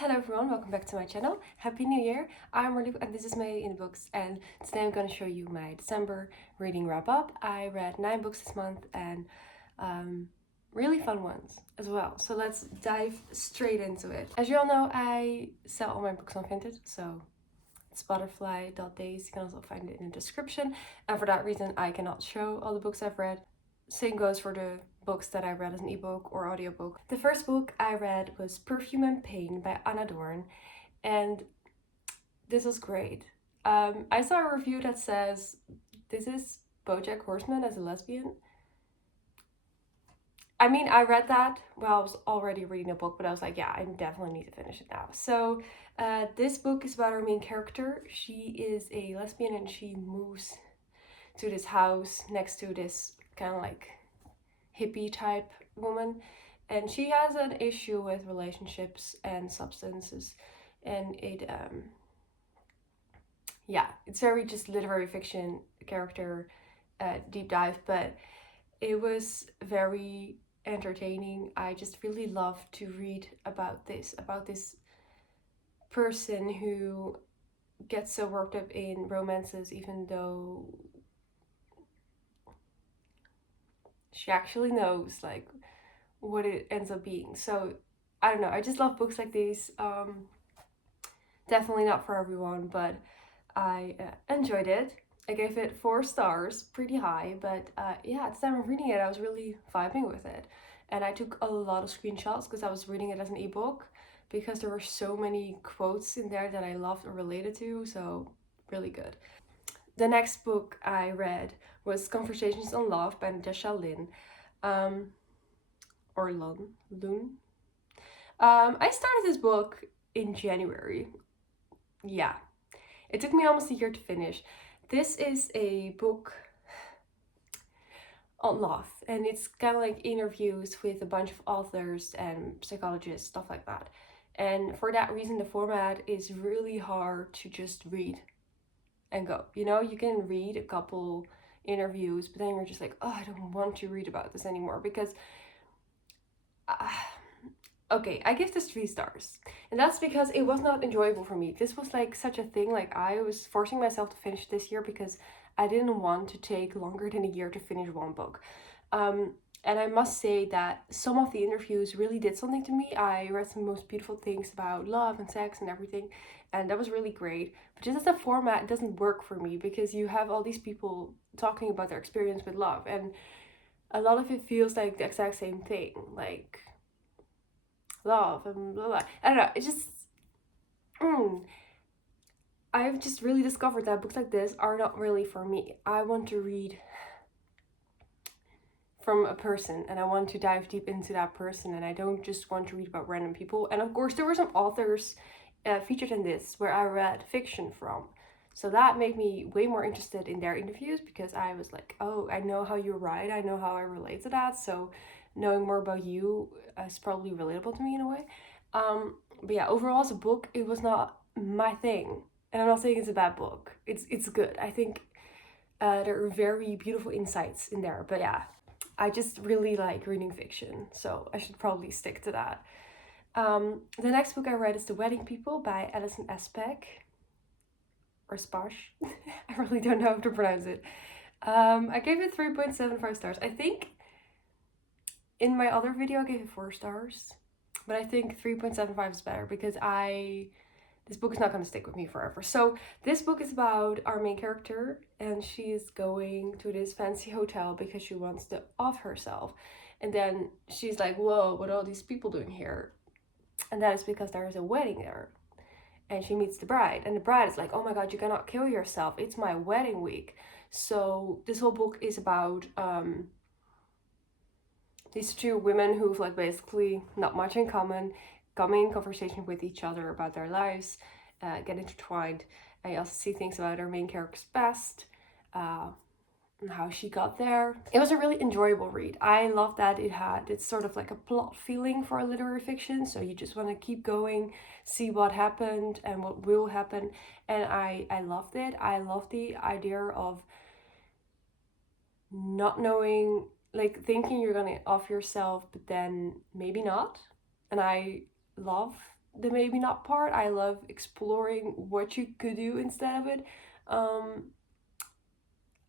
Hello everyone, welcome back to my channel. Happy New Year! I'm Marliep and this is my in books, and today I'm going to show you my December reading wrap up. I read 9 books this month and really fun ones as well. So let's dive straight into it. As you all know, I sell all my books on Vinted, so it's butterfly.days. You can also find it in the description, and for that reason I cannot show all the books I've read. Same goes for the books that I read as an ebook or audiobook. The first book I read was Perfume and Pain by Anna Dorn, and this was great. I saw a review that says this is BoJack Horseman as a lesbian. I mean, I read that while I was already reading a book, but I was like, yeah, I definitely need to finish it now. So this book is about our main character. She is a lesbian and she moves to this house next to this kind of like hippie type woman, and she has an issue with relationships and substances, and it's very just literary fiction character deep dive, but it was very entertaining. I just really love to read about this person who gets so worked up in romances even though she actually knows like what it ends up being. So I don't know, I just love books like these. Definitely not for everyone, but I enjoyed it. I gave it 4 stars, pretty high, but yeah, at the time of reading it I was really vibing with it, and I took a lot of screenshots because I was reading it as an ebook because there were so many quotes in there that I loved or related to, so really good. The next book I read was Conversations on Love by Natasha Lin. Or Lun. I started this book in January. Yeah, it took me almost a year to finish. This is a book on love, and it's kind of like interviews with a bunch of authors and psychologists, stuff like that. And for that reason, the format is really hard to just read and go. You know, you can read a couple interviews, but then you're just like, oh, I don't want to read about this anymore because okay, I give this 3 stars. And that's because it was not enjoyable for me. This was like such a thing, like I was forcing myself to finish this year because I didn't want to take longer than a year to finish one book. And I must say that some of the interviews really did something to me. I read some most beautiful things about love and sex and everything, and that was really great. But just as a format, it doesn't work for me because you have all these people talking about their experience with love, and a lot of it feels like the exact same thing, like love and blah blah. I don't know. It just I've just really discovered that books like this are not really for me. I want to read from a person and I want to dive deep into that person, and I don't just want to read about random people. And of course there were some authors featured in this where I read fiction from, so that made me way more interested in their interviews because I was like, oh, I know how you write, I know how I relate to that, so knowing more about you is probably relatable to me in a way. But yeah, overall as a book, it was not my thing. And I'm not saying it's a bad book. It's good. I think there are very beautiful insights in there. But yeah, I just really like reading fiction, so I should probably stick to that. The next book I read is The Wedding People by Alison Espek. Or Spash. I really don't know how to pronounce it. I gave it 3.75 stars. I think in my other video I gave it 4 stars, but I think 3.75 is better because this book is not going to stick with me forever. So this book is about our main character, and she is going to this fancy hotel because she wants to off herself, and then she's like, whoa, what are all these people doing here? And that is because there is a wedding there, and she meets the bride, and the bride is like, oh my god, you cannot kill yourself, it's my wedding week. So this whole book is about these 2 women who've like basically not much in common, coming in conversation with each other about their lives, get intertwined. I also see things about our main character's past, and how she got there. It was a really enjoyable read. I love that it's sort of like a plot feeling for a literary fiction, so you just want to keep going, see what happened and what will happen, and I loved it. I love the idea of not knowing, like thinking you're gonna off yourself but then maybe not, and I love the maybe not part. I love exploring what you could do instead of it. Um,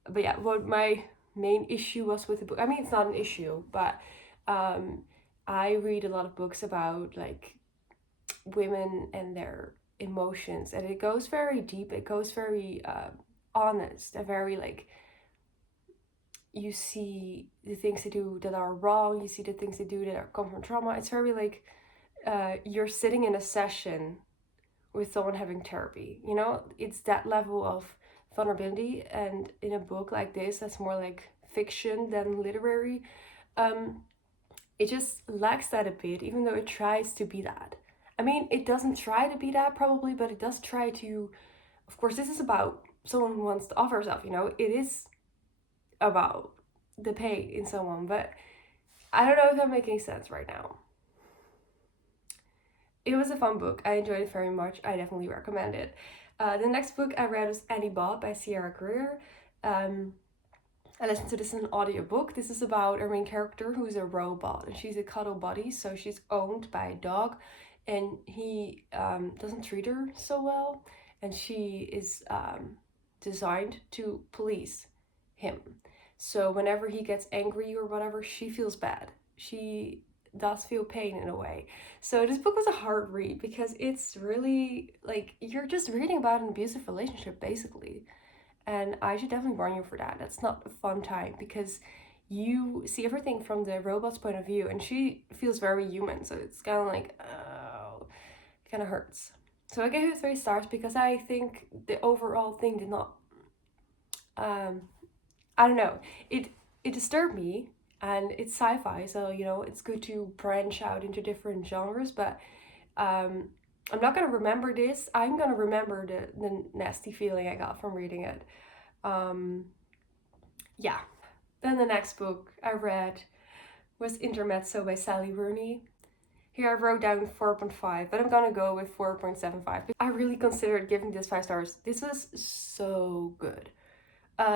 but yeah, what my main issue was with the book, I mean, it's not an issue, but um, I read a lot of books about like women and their emotions, and it goes very deep. It goes very honest and very like, you see the things they do that are wrong, you see the things they do that are come from trauma. It's very like you're sitting in a session with someone having therapy, you know? It's that level of vulnerability, and in a book like this that's more like fiction than literary, um it just lacks that a bit, even though it tries to be that. I mean, it doesn't try to be that probably, but it does try to. Of course, this is about someone who wants to offer herself, you know? It is about the pain in someone, but I don't know if I'm making sense right now. It was a fun book. I enjoyed it very much. I definitely recommend it. The next book I read was Annie Bob by Sierra Greer. Um, I listened to this in an audiobook. This is about our main character who's a robot, and she's a cuddle buddy, so she's owned by a dog, and he doesn't treat her so well, and she is designed to police him. So whenever he gets angry or whatever, she feels bad. She does feel pain in a way. So this book was a hard read because it's really like you're just reading about an abusive relationship basically. And I should definitely warn you for that. That's not a fun time because you see everything from the robot's point of view, and she feels very human. So it's kind of like, oh, it kind of hurts. So I gave it 3 stars because I think the overall thing did not. I don't know. It disturbed me, and it's sci-fi, so you know it's good to branch out into different genres. But um, I'm not gonna remember this. I'm gonna remember the nasty feeling I got from reading it. Um, yeah. Then the next book I read was Intermezzo by Sally Rooney. Here I wrote down 4.5, but I'm gonna go with 4.75. I really considered giving this 5 stars. This was so good.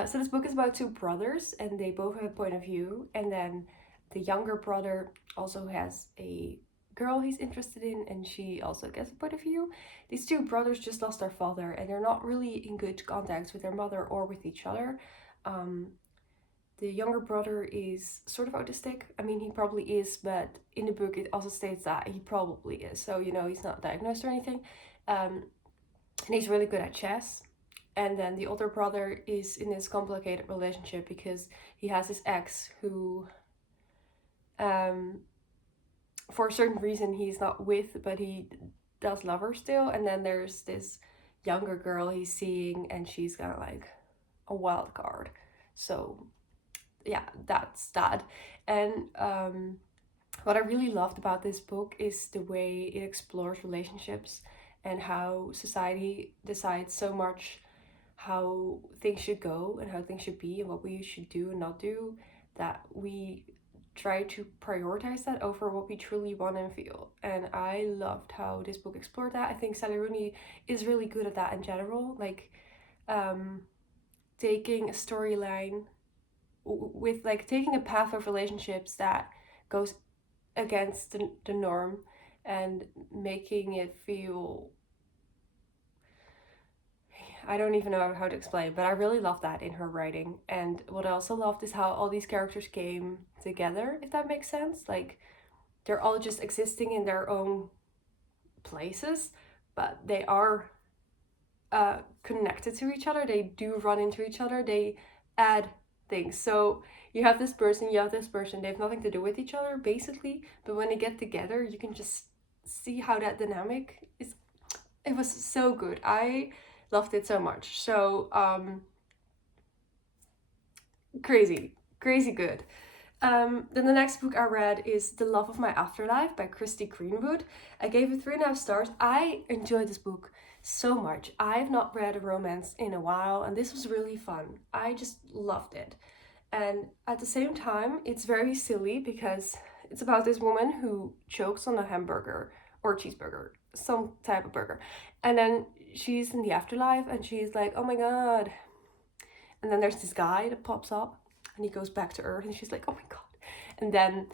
So this book is about two brothers, and they both have a point of view, and then the younger brother also has a girl he's interested in, and she also gets a point of view. These two brothers just lost their father, and they're not really in good contact with their mother or with each other. Um, the younger brother is sort of autistic. I mean, he probably is, but in the book it also states that he probably is. So, you know, he's not diagnosed or anything. And he's really good at chess. And then the older brother is in this complicated relationship because he has this ex who, for a certain reason, he's not with, but he does love her still. And then there's this younger girl he's seeing, and she's kind of like a wild card. So yeah, that's that. And what I really loved about this book is the way it explores relationships and how society decides so much how things should go and how things should be and what we should do and not do, that we try to prioritize that over what we truly want and feel. And I loved how this book explored that. I think Sally Rooney is really good at that in general, like taking a storyline with like taking a path of relationships that goes against the norm and making it feel, I don't even know how to explain, but I really love that in her writing. And what I also loved is how all these characters came together, if that makes sense. Like, they're all just existing in their own places, but they are connected to each other. They do run into each other. They add things. So you have this person, you have this person. They have nothing to do with each other, basically. But when they get together, you can just see how that dynamic is. It was so good. I loved it so much. So crazy good. Then the next book I read is The Love of My Afterlife by Christy Greenwood. I gave it 3.5 stars. I enjoyed this book so much. I've not read a romance in a while, and this was really fun. I just loved it. And at the same time, it's very silly because it's about this woman who chokes on a hamburger or cheeseburger, some type of burger. And then she's in the afterlife and she's like, oh my god. And then there's this guy that pops up and he goes back to Earth and she's like, oh my god. And then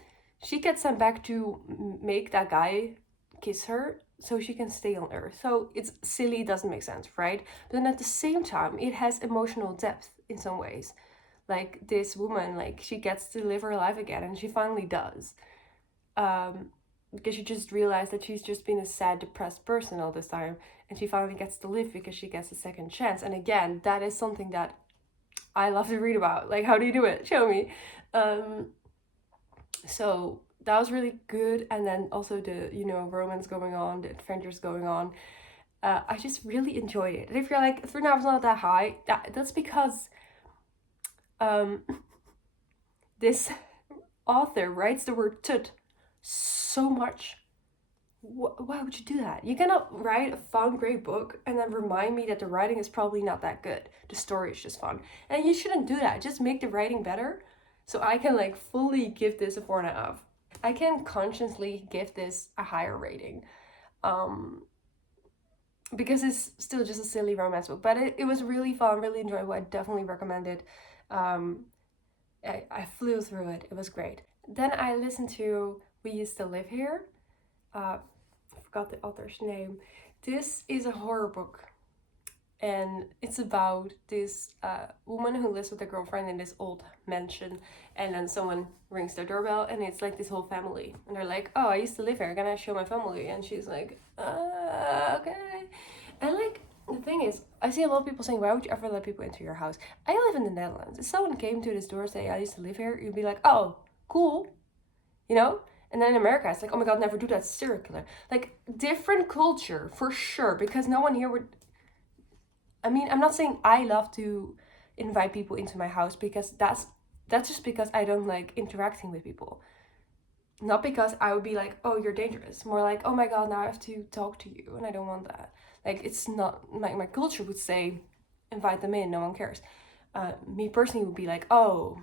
she gets sent back to make that guy kiss her so she can stay on Earth. So it's silly, it doesn't make sense, right? But then at the same time, it has emotional depth in some ways. Like this woman, like she gets to live her life again, and she finally does. Because she just realized that she's just been a sad, depressed person all this time, and she finally gets to live because she gets a second chance. And again, that is something that I love to read about. Like, how do you do it? Show me. So that was really good. And then also the, romance going on, the adventures going on. I just really enjoyed it. And if you're like, 3.5 is not that high, that's because this author writes the word tut so much. Why would you do that? You cannot write a fun, great book and then remind me that the writing is probably not that good. The story is just fun. And you shouldn't do that. Just make the writing better so I can like fully give this a 4.5. I can consciously give this a higher rating. Because it's still just a silly romance book. But it was really fun, really enjoyable. I definitely recommend it. I flew through it. It was great. Then I listened to We Used to Live Here. I forgot the author's name. This is a horror book, and it's about this woman who lives with her girlfriend in this old mansion, and then someone rings their doorbell, and it's like this whole family, and they're like, oh, I used to live here, can I show my family? And she's like, okay. And like, the thing is, I see a lot of people saying, why would you ever let people into your house? I live in the Netherlands. If someone came to this door and say, I used to live here, you'd be like, oh, cool, you know? And then in America, it's like, oh my god, never do that, serial killer. Like, different culture, for sure, because no one here would... I mean, I'm not saying I love to invite people into my house, because that's just because I don't like interacting with people. Not because I would be like, oh, you're dangerous. More like, oh my god, now I have to talk to you, and I don't want that. Like, it's not... My culture would say, invite them in, no one cares. Me personally would be like, oh...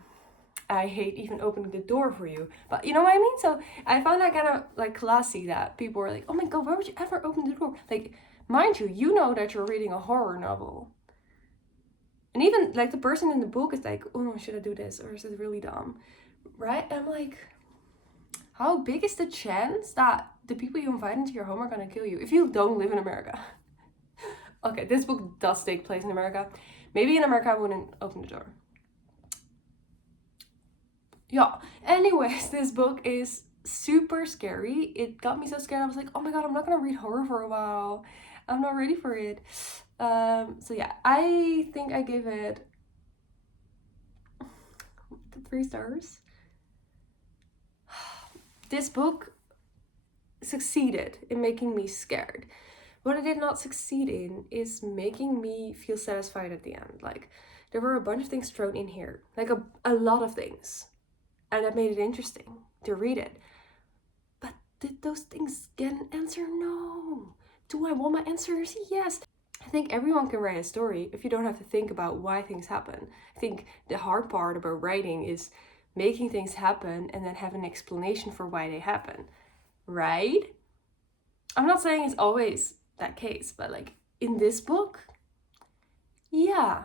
I hate even opening the door for you. But you know what I mean? So I found that kind of like classy that people were like, oh my god, why would you ever open the door? Like, mind you, you know that you're reading a horror novel. And even like the person in the book is like, oh, should I do this? Or is it really dumb? Right? And I'm like, how big is the chance that the people you invite into your home are going to kill you if you don't live in America? Okay, this book does take place in America. Maybe in America I wouldn't open the door. Yeah, anyways, this book is super scary. It got me so scared. I was like, oh my god, I'm not gonna read horror for a while. I'm not ready for it. So yeah, I think I gave it 3 stars. This book succeeded in making me scared. What it did not succeed in is making me feel satisfied at the end. Like, there were a bunch of things thrown in here, like a lot of things. And that made it interesting to read it. But did those things get an answer? No. Do I want my answers? Yes. I think everyone can write a story if you don't have to think about why things happen. I think the hard part about writing is making things happen and then have an explanation for why they happen. Right? I'm not saying it's always that case, but like in this book, yeah.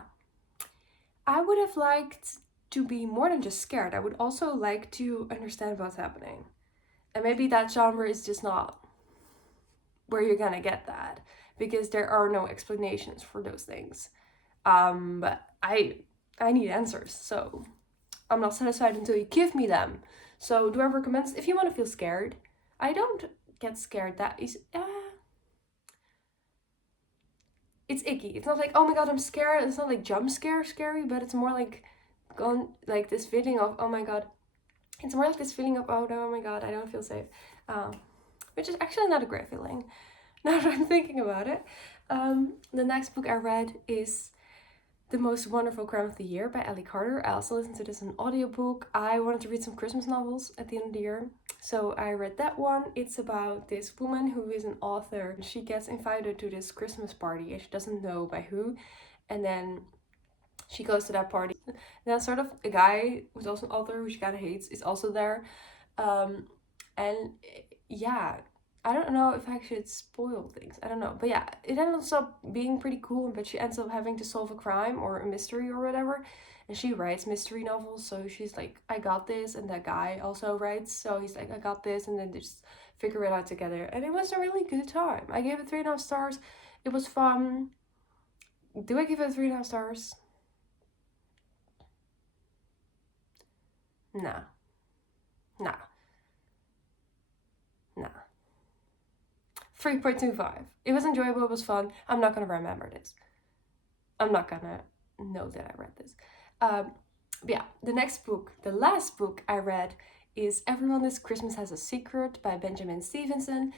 I would have liked to be more than just scared. I would also like to understand what's happening. And maybe that genre is just not where you're gonna get that, because there are no explanations for those things. But I need answers, so I'm not satisfied until you give me them. So do I recommend, if you want to feel scared? I don't get scared. That is it's icky. It's not like, oh my god, I'm scared. It's not like jump scary, but it's more like gone, like this feeling of, oh my god. It's more like this feeling of, oh no, oh my god, I don't feel safe. Which is actually not a great feeling, now that I'm thinking about it. The next book I read is The Most Wonderful Crime of the Year by Ellie Carter. I also listened to this in an audiobook. I wanted to read some Christmas novels at the end of the year, so I read that one. It's about this woman who is an author. She gets invited to this Christmas party and she doesn't know by who, and then she goes to that party. And then sort of a guy who's also an author who she kind of hates is also there. And yeah, I don't know if I should spoil things. I don't know. But yeah, it ends up being pretty cool, but she ends up having to solve a crime or a mystery or whatever. And she writes mystery novels, so she's like, I got this. And that guy also writes, so he's like, I got this. And then they just figure it out together. And it was a really good time. I gave it 3.5 stars. It was fun. Do I give it 3.5 stars? Nah. Nah. Nah. 3.25. It was enjoyable, it was fun. I'm not gonna remember this. I'm not gonna know that I read this. But yeah, the next book, the last book I read is Everyone This Christmas Has a Secret by Benjamin Stevenson.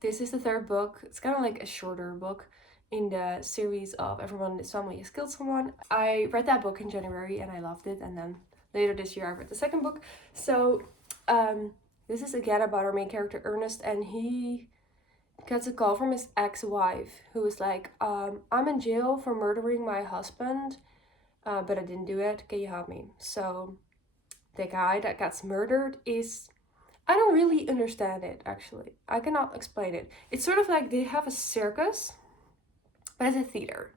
This is the third book. It's kind of like a shorter book in the series of Everyone in This Family Has Killed Someone. I read that book in January and I loved it, and then later this year I read the second book. So this is again about our main character Ernest, and he gets a call from his ex-wife who is like, I'm in jail for murdering my husband, but I didn't do it. Can you help me? So the guy that gets murdered is, I don't really understand it, actually. I cannot explain it. It's sort of like they have a circus, but it's a theater.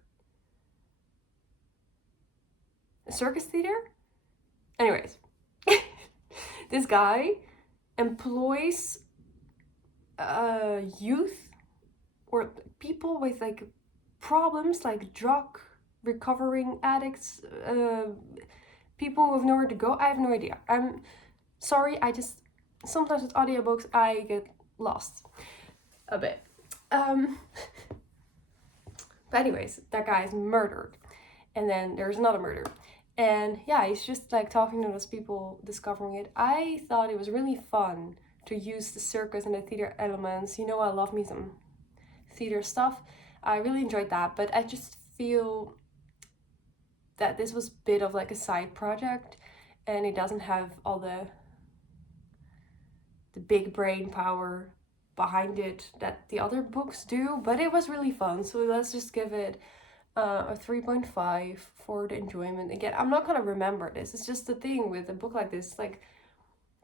A circus theater? Anyways, this guy employs youth or people with like problems, like drug recovering addicts, people who have nowhere to go. I have no idea. I'm sorry, I just sometimes with audiobooks I get lost a bit. But anyways, that guy is murdered, and then there's another murder. And yeah, he's just like talking to those people, discovering it. I thought it was really fun to use the circus and the theater elements. You know, I love me some theater stuff. I really enjoyed that, but I just feel that this was a bit of like a side project, and it doesn't have all the big brain power behind it that the other books do. But it was really fun, so let's just give it a 3.5 for the enjoyment. Again, I'm not gonna remember this. It's just the thing with a book like this, like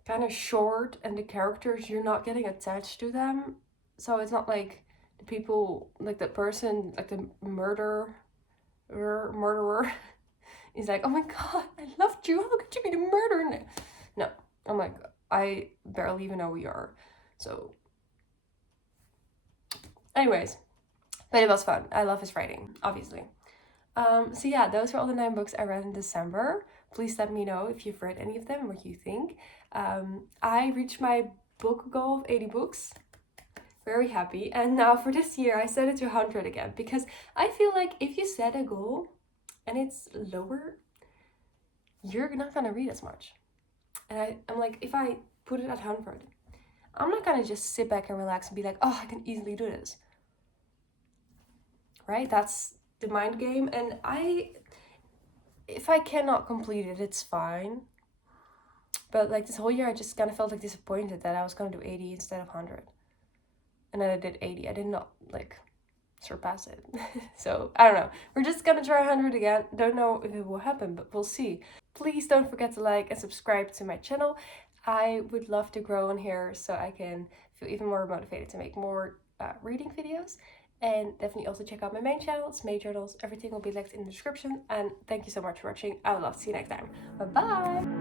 kind of short, and the characters, you're not getting attached to them. So it's not like the people, like the person, like the murderer is like, oh my god, I loved you. How could you be the murderer? No, I'm like, I barely even know who you are. So anyways, but it was fun. I love his writing, obviously. So yeah, those were all the 9 books I read in December. Please let me know if you've read any of them, what you think. I reached my book goal of 80 books. Very happy. And now for this year, I set it to 100 again, because I feel like if you set a goal and it's lower, you're not gonna read as much. And I'm like, if I put it at 100, I'm not gonna just sit back and relax and be like, oh, I can easily do this. Right? That's the mind game. And if I cannot complete it, it's fine. But like this whole year, I just kind of felt like disappointed that I was gonna do 80 instead of 100. And then I did 80. I did not like surpass it. So I don't know. We're just gonna try 100 again. Don't know if it will happen, but we'll see. Please don't forget to like and subscribe to my channel. I would love to grow on here so I can feel even more motivated to make more reading videos. And definitely also check out my main channels, main journals. Everything will be linked in the description. And thank you so much for watching. I would love to see you next time. Bye bye.